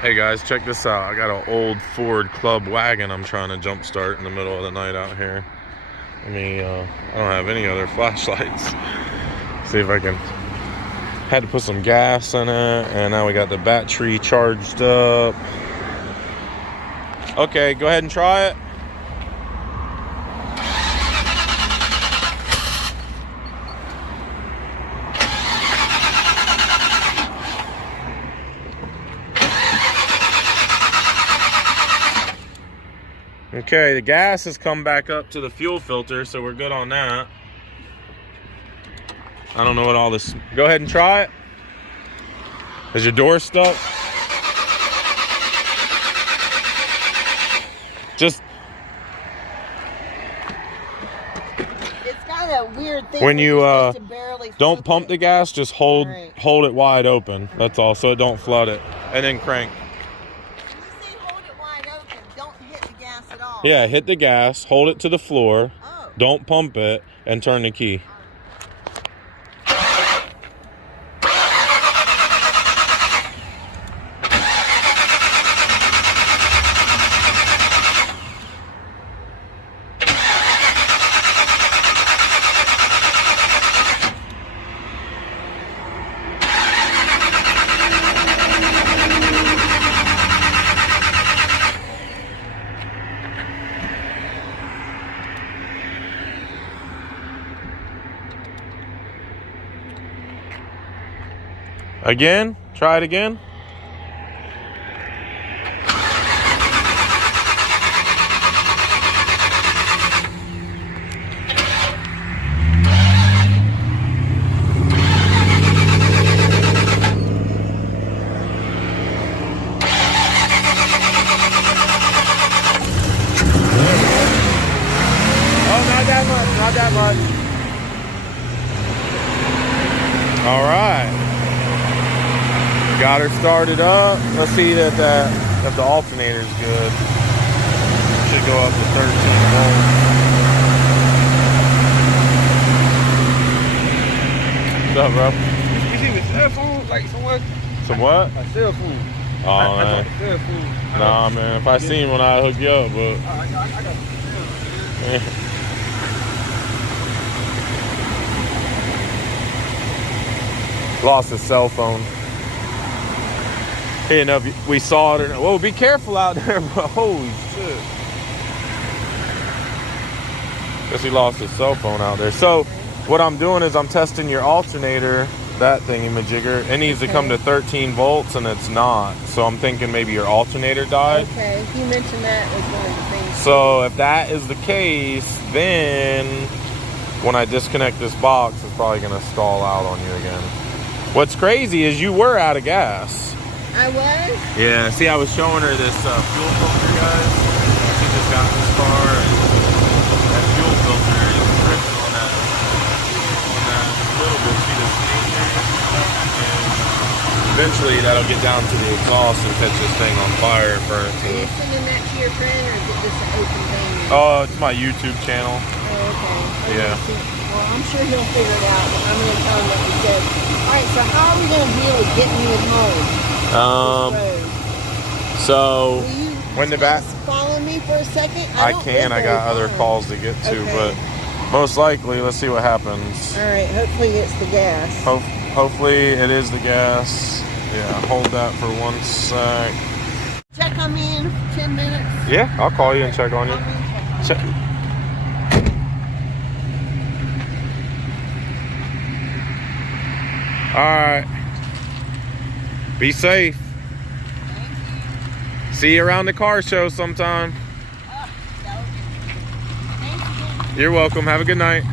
Hey guys, check this out. I got an old Ford Club wagon I'm trying to jump start in the middle of the night out here. I don't have any other flashlights. See if I can. Had to put some gas in it, and now we got the battery charged up. Okay, go ahead and try it. Okay, the gas has come back up to the fuel filter, so we're good on that. I don't know what all this... Go ahead and try it. Is your door stuck? Just... It's got a weird thing. When you don't pump it. the gas, just hold it wide open. That's all, so it don't flood it. And then crank. At all. Yeah, hit the gas, hold it to the floor, Oh. Don't pump it, and turn the key. Again? Try it again. Oh, not that much, not that much. All right. Got her started up. Let's see that if the alternator's good. Should go up to 13 volts. What's up, bro? You see the cell phone, like somewhere? Some what? A cell phone. Oh, man. Cell phone. Nah, man. If I seen one, I'd hook you up, but... I got the cell phone. Lost his cell phone. Hey, enough. We saw it. Whoa, be careful out there, bro. Holy shit. Guess he lost his cell phone out there. So, what I'm doing is I'm testing your alternator, that thingy-majigger. It needs to come to 13 volts, and it's not. So, I'm thinking maybe your alternator died. Okay, you mentioned that as one of the things. So, if that is the case, then when I disconnect this box, it's probably going to stall out on you again. What's crazy is you were out of gas. I was? Yeah, see, I was showing her this fuel filter, guys. She just got this car, and that fuel filter is dripping on that little bit. See this thing there? And eventually, that'll get down to the exhaust and catch this thing on fire and burn it to Are you it. sending that to your friend, or is it just an open thing? Oh, it's my YouTube channel. Oh, okay. Yeah. Well, I'm sure he'll figure it out. I'm going to tell him what you said. All right, so how are we going to deal with getting you home? So Will you when the bat, follow me for a second? I can. I got other calls to get to, but most likely, let's see what happens. All right. Hopefully, it's the gas. Hopefully, it is the gas. Yeah, hold that for 1 sec. Check on me in 10 minutes. Yeah, I'll call you and check on you. Check. All right. Be safe. See you around the car show sometime. You're welcome. Have a good night.